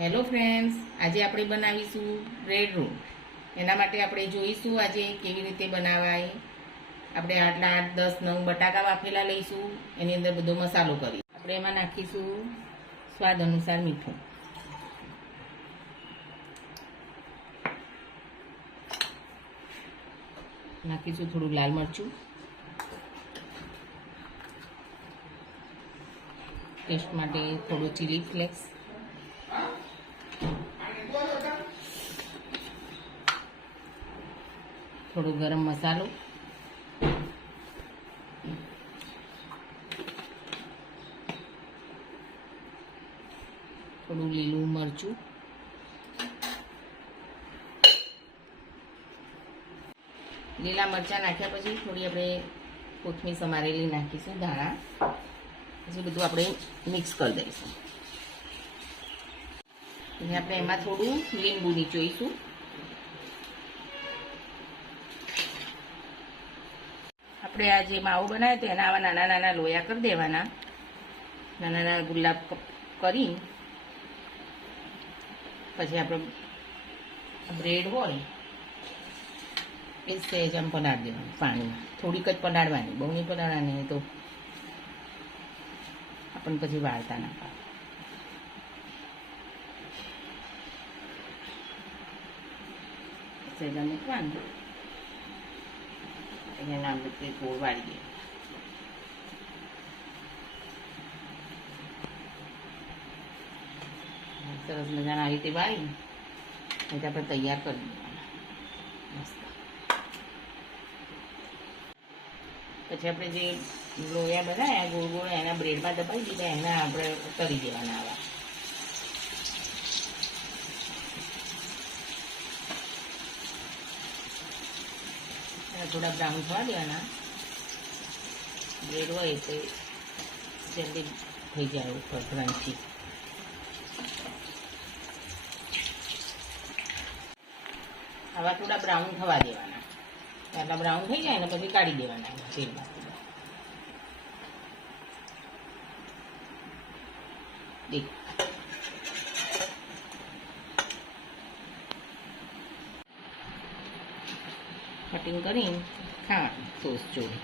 Hello friends, આજે આપણે બનાવીશું બ્રેડ રોલ. એના માટે આપણે જોઈશું આજે કેવી રીતે બનાવાય. આપણે આટલા 8-10 નંગ બટાકા બાફેલા લઈશું. એની અંદર બધો મસાલો કરી આપણે એમાં નાખીશું સ્વાદ અનુસાર મીઠું, નાખીશું થોડું લાલ મરચું, ટેસ્ટ માટે થોડું ચીલી ફ્લેક્સ, થોડો ગરમ મસાલો, થોડું લીલું મરચું, લીલા મરચાં નાખ્યા પછી થોડી આપણે કોથમીર સમારેલી નાખીશું, ધાણા, પછી બધું આપણે મિક્સ કરી દઈશું. અને આપણે એમાં થોડું લીંબુ નીચોઈશું. આપણે આ જે માવો બનાવ્યો તો એના આવા નાના નાના લોયા કરી દેવાના, નાના નાના ગુલાબ કરી પછી આપણે બ્રેડ હોય એ સહેજ આમ પલાળી દેવાનું પાણીમાં, થોડીક જ પલાળવાની, બહુ નહીં પલાળવાની, તો આપણને પછી વાળતા ના પાડે. સહેજ મૂકવાનું, અહીંયા નામ રીતે ગોળ વાળી દઈએ. સરસ મજાના આવી રીતે વાળી એટલે આપણે તૈયાર કરી દેવાના મસ્ત. પછી આપણે જે લોયા બનાવ્યા ગોળ ગોળ એના બ્રેડમાં દબાવી દીધા, એના આપણે તળી દેવાના આવા. થોડા બ્રાઉન થવા દેવાના. બ્રેડ હોય તો જલ્દી થઈ જાય ઉપર ક્રન્ચી. આવા થોડા બ્રાઉન થવા દેવાના, આટલા બ્રાઉન થઈ જાય ને પછી કાઢી દેવાના તેલમાંથી. દેખ કટિંગ કરીને ખાવાનું સોસ જોડે.